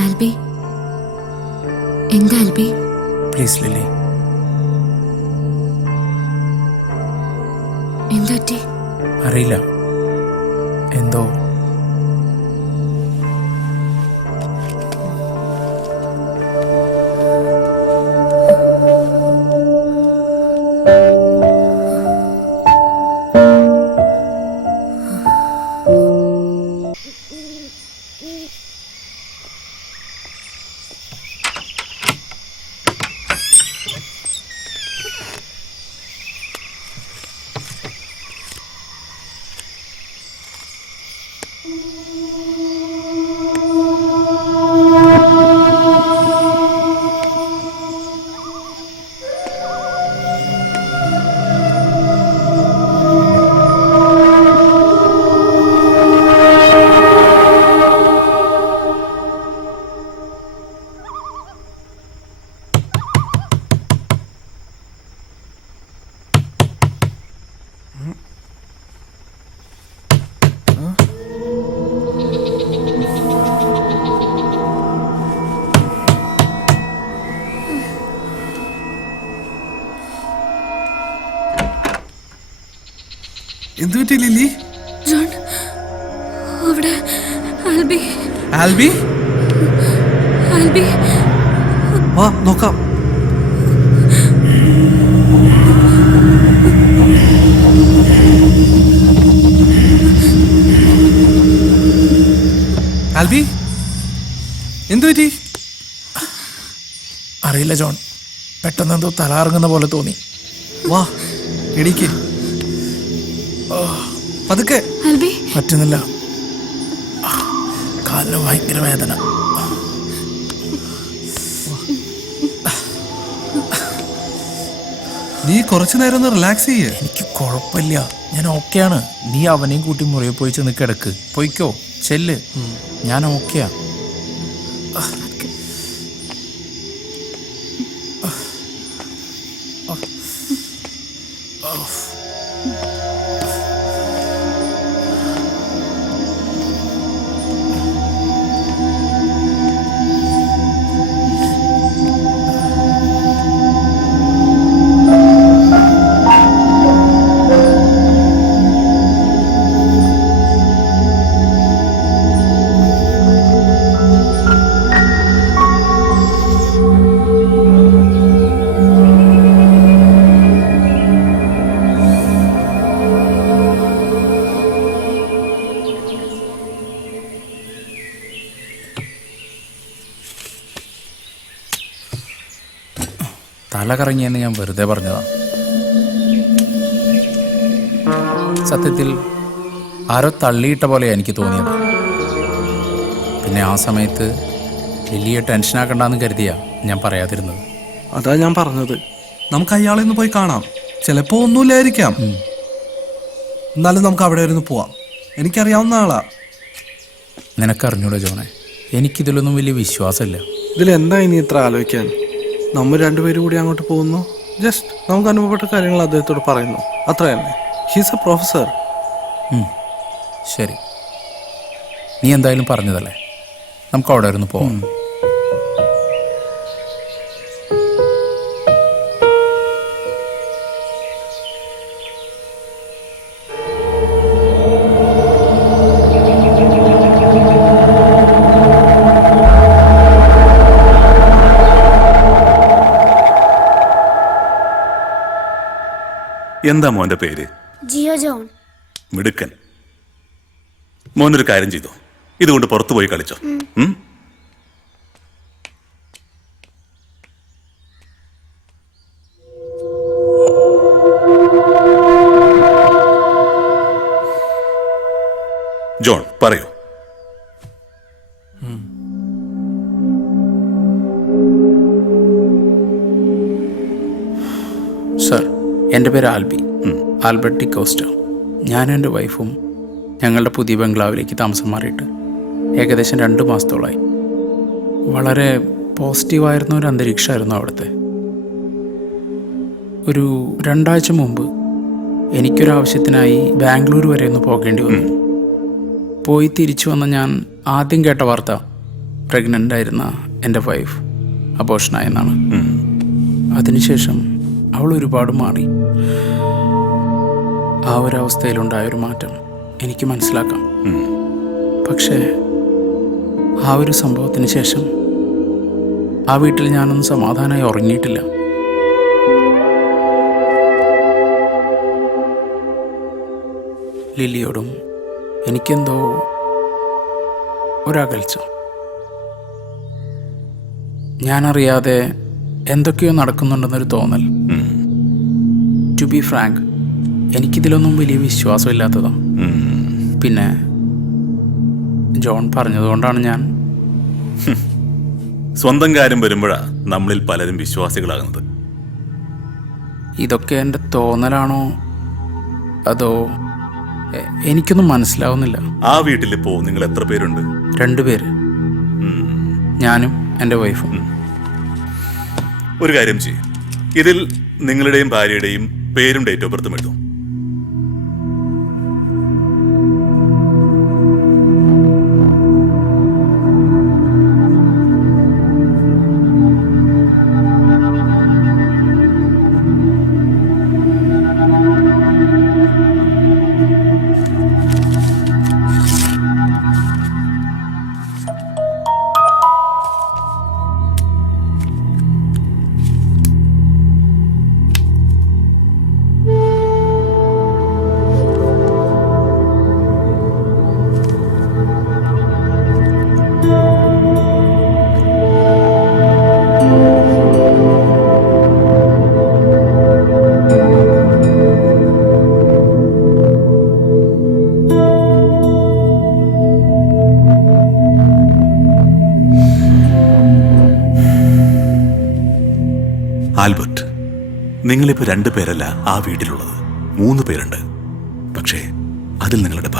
ആൽബി, എന്താ Albi? Please lily. എന്താ പറ്റി? അറിയില്ല, എന്തോ. എന്തു പറ്റി ലില്ലി? ജോൺ, അവിടെ ആൽബി. ആൽബി, ആൽബി, വാ നോക്കാം. ആൽബി, എന്തു പറ്റി? അറിയില്ല ജോൺ, പെട്ടെന്ന് എന്തോ തലകറങ്ങുന്ന പോലെ തോന്നി. വാ എണീക്ക്, പതുക്കെ. ആൽബി, പറ്റുന്നില്ല, കാലിന് ഭയങ്കര വേദന. നീ കുറച്ചു നേരം ഒന്ന് റിലാക്സ് ചെയ്യേ. എനിക്ക് കുഴപ്പമില്ല, ഞാൻ ഓക്കെയാണ്. നീ അവനെയും കൂട്ടി മുറിയെ പോയി ചെന്ന് കിടക്ക്. പോയിക്കോ, ചെല്ല്, ഞാൻ ഓക്കെയാ. തല കറങ്ങിയെന്ന് ഞാൻ വെറുതെ പറഞ്ഞതാണ്. സത്യത്തിൽ ആരോ തള്ളിയിട്ട പോലെയാണ് എനിക്ക് തോന്നിയത്. പിന്നെ ആ സമയത്ത് വലിയ ടെൻഷനാക്കണ്ടെന്ന് കരുതിയാ ഞാൻ പറയാതിരുന്നത്. അതാ ഞാൻ പറഞ്ഞത്, നമുക്ക് അയാളെ ഒന്ന് പോയി കാണാം. ചിലപ്പോ ഒന്നുമില്ലായിരിക്കാം, എന്നാലും നമുക്ക് അവിടെ വരെ ഒന്ന് പോവാം. എനിക്കറിയാവുന്ന ആളാ. നിനക്കറിഞ്ഞൂടെ ജോണെ, എനിക്കിതിലൊന്നും വലിയ വിശ്വാസമില്ല. ഇതിലെന്താ ഇനി ഇത്ര ആലോചിക്കാൻ? നമ്മൾ രണ്ടുപേരും കൂടി അങ്ങോട്ട് പോകുന്നു, ജസ്റ്റ് നമുക്ക് അനുഭവപ്പെട്ട കാര്യങ്ങൾ അദ്ദേഹത്തോട് പറയുന്നു, അത്ര തന്നെ. He's A professor. ശരി, നീ എന്തായാലും പറഞ്ഞതല്ലേ, നമുക്ക് അവിടെ ഒന്ന് പോവാം. എന്താ മോന്റെ പേര്? ജിയോ ജോൺ. മിടുക്കൻ. മോനൊരു കാര്യം ചെയ്തു, ഇതുകൊണ്ട് പുറത്തു പോയി കളിച്ചോ. ജോൺ പറയൂ. സർ, എൻ്റെ പേര് ആൽബി, ആൽബർട്ട് ഡിക്കോസ്റ്റ. ഞാനും എൻ്റെ വൈഫും ഞങ്ങളുടെ പുതിയ ബംഗ്ലാവിലേക്ക് താമസം മാറിയിട്ട് ഏകദേശം 2 മാസത്തോളമായി. വളരെ പോസിറ്റീവായിരുന്ന ഒരു അന്തരീക്ഷമായിരുന്നു അവിടുത്തെ. ഒരു 2 ആഴ്ച മുമ്പ് എനിക്കൊരാവശ്യത്തിനായി ബാംഗ്ലൂർ വരെ ഒന്ന് പോകേണ്ടി വന്നു. പോയി തിരിച്ചു വന്ന ഞാൻ ആദ്യം കേട്ട വാർത്ത പ്രഗ്നൻ്റ് ആയിരുന്ന എൻ്റെ വൈഫ് അബോഷനായെന്നാണ്. അതിനുശേഷം അവൾ ഒരുപാട് മാറി. ആ ഒരവസ്ഥയിലുണ്ടായൊരു മാറ്റം എനിക്ക് മനസ്സിലാക്കാം. പക്ഷേ ആ ഒരു സംഭവത്തിന് ശേഷം ആ വീട്ടിൽ ഞാനൊന്നും സമാധാനമായി ഉറങ്ങിയിട്ടില്ല. ലില്ലിയോടും എനിക്കെന്തോ ഒരകൽച്ച. ഞാനറിയാതെ എന്തൊക്കെയോ നടക്കുന്നുണ്ടെന്നൊരു തോന്നൽ. ടു ബി ഫ്രാങ്ക്, എനിക്കിതിലൊന്നും വലിയ വിശ്വാസമില്ലാത്തതാണ്. പിന്നെ ജോൺ പറഞ്ഞതുകൊണ്ടാണ് ഞാൻ സ്വന്തം കാര്യം വരുമ്പോഴാ നമ്മളിൽ പലരും വിശ്വാസികളാകുന്നത്. ഇതൊക്കെ എൻ്റെ തോന്നലാണോ അതോ എനിക്കൊന്നും മനസ്സിലാവുന്നില്ല. ആ വീട്ടിലിപ്പോ നിങ്ങൾ എത്ര പേരുണ്ട്? 2 പേര്, ഞാനും എൻ്റെ വൈഫും. ഒരു കാര്യം ചെയ്യും, ഇതിൽ നിങ്ങളുടെയും ഭാര്യയുടെയും പേരും ഡേറ്റ് ഓഫ് ബർത്തും എഴുതും. ആൽബർട്ട്, നിങ്ങളിപ്പോ 2 പേരല്ല ആ വീട്ടിലുള്ളത്, 3 പേരുണ്ട്. പക്ഷേ അതിൽ നിങ്ങളുടെ